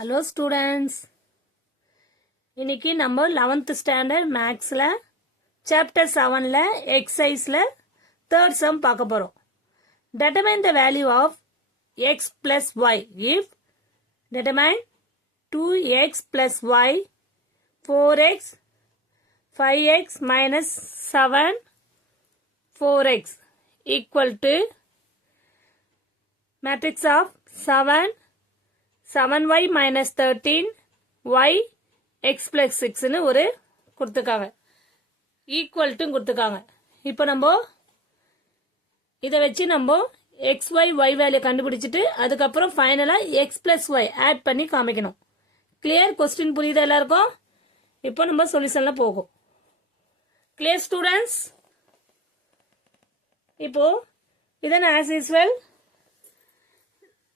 Hello students. இன்னைக்கு நம்ம 11th standard mathsல chapter 7ல exerciseல third sum பார்க்க போறோம். Determine the value of x plus y if determine 2x plus y 4x 5x minus 7 4x equal to matrix of 7y minus 13 y x plus 6 னு ஒரு கொடுத்துருக்காங்க equal to கொடுத்துருக்காங்க. இப்போ நம்ம இதை வச்சு நம்ம xy y வேல்யூ கண்டுபிடிச்சிட்டு அதுக்கப்புறம் ஃபைனலா x plus y ஆட் பண்ணி காமிக்கணும். கிளியர்? கொஸ்டின் புரியுதா எல்லாருக்கும்? இப்போ நம்ம சொல்யூஷன்ல போகும். Clear students? இப்போ இதன் ஆஸ் யூசுவல்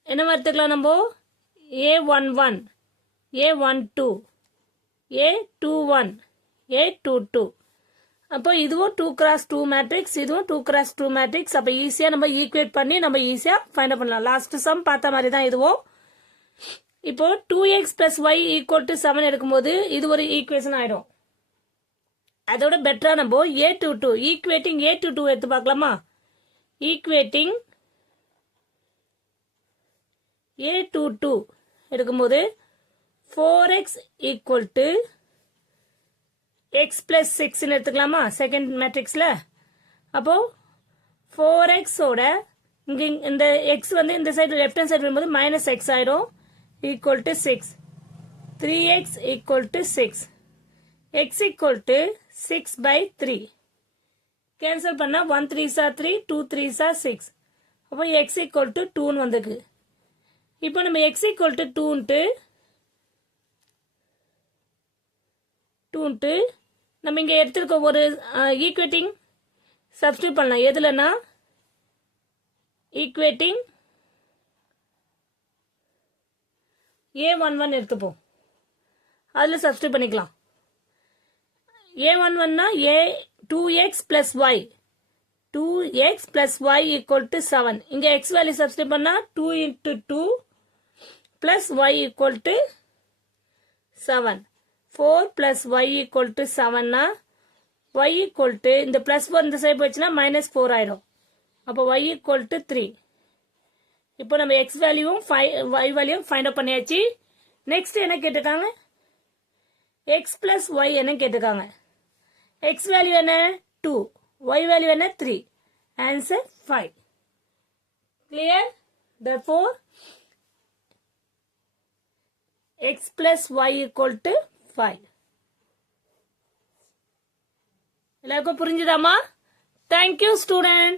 என்ன எடுத்துக்கலாம் நம்ம A11 A12 A21 A22 அப்போ இதுவும் 2x2 மேட்ரிக்ஸ் இதுவும் 2x2 மேட்ரிக்ஸ். அப்போ ஈஸியா நம்ம ஈக்குவேட் பண்ணி நம்ம ஈஸியா ஃபைண்ட் அவுட் பண்ணலாம். லாஸ்ட் சம் பார்த்த மாதிரி தான் இதுவும். இப்போ 2x plus y equal to 7 எடுக்கும்போது இது ஒரு ஈக்குவேஷன் ஆயிடும். அதோட பெட்டரா நம்ம A22 ஈக்குவேட்டிங் A22 எடுத்து பார்க்கலாமா? ஈக்குவேட்டிங் A22 எடுக்கும்போது 4x equal to x plus 6 எடுத்துக்கலாமா செகண்ட் மேட்ரிக்ஸ்ல. அப்போ 4x ஓட இந்த x வந்து இந்த சைடு லெஃப்ட் ஹேண்ட் சைடு வரும்போது மைனஸ் எக்ஸ் ஆயிடும் equal to 6 3x equal to 6 x equal to 6 by 3 cancel பண்ணா 1 3s are 3 2 3s are 6 அப்போ x equal to 2 னு வந்திருக்கு. இப்போ நம்ம x equal to 2 நம்ம இங்க எடுத்துருக்க ஒரு ஈக்குவேட்டிங் சப்ஸ்டிட்யூட் பண்ணலாம். எதுலனா ஈக்குவேட்டிங் A11 எடுத்துப்போம். அதுல சப்ஸ்டிட்யூட் பண்ணிக்கலாம். A11 னா A 2x plus y 2x plus y equal to 7 இங்க x வேல்யூ சப்ஸ்டிட்யூட் பண்ணா 2 into 2 plus y equal to 7 4 plus y equal to 7 னா y equal to இந்த plus 4 இந்த சைடு போச்சுன்னா minus 4 ஆயிடும். அப்போ y equal to 3. இப்போ நம்ம x வேல்யூவும் y வேல்யூவும் ஃபைண்ட் அவுட் பண்ணியாச்சு. நெக்ஸ்ட் என்ன கேட்டிருக்காங்க? x plus y என்ன கேட்டிருக்காங்க? x வேல்யூ என்ன 2 y வேல்யூ என்ன 3 answer 5. Clear? therefore x plus y equal to 5. எல்லாருக்கும் புரிஞ்சுதாமா? Thank you student.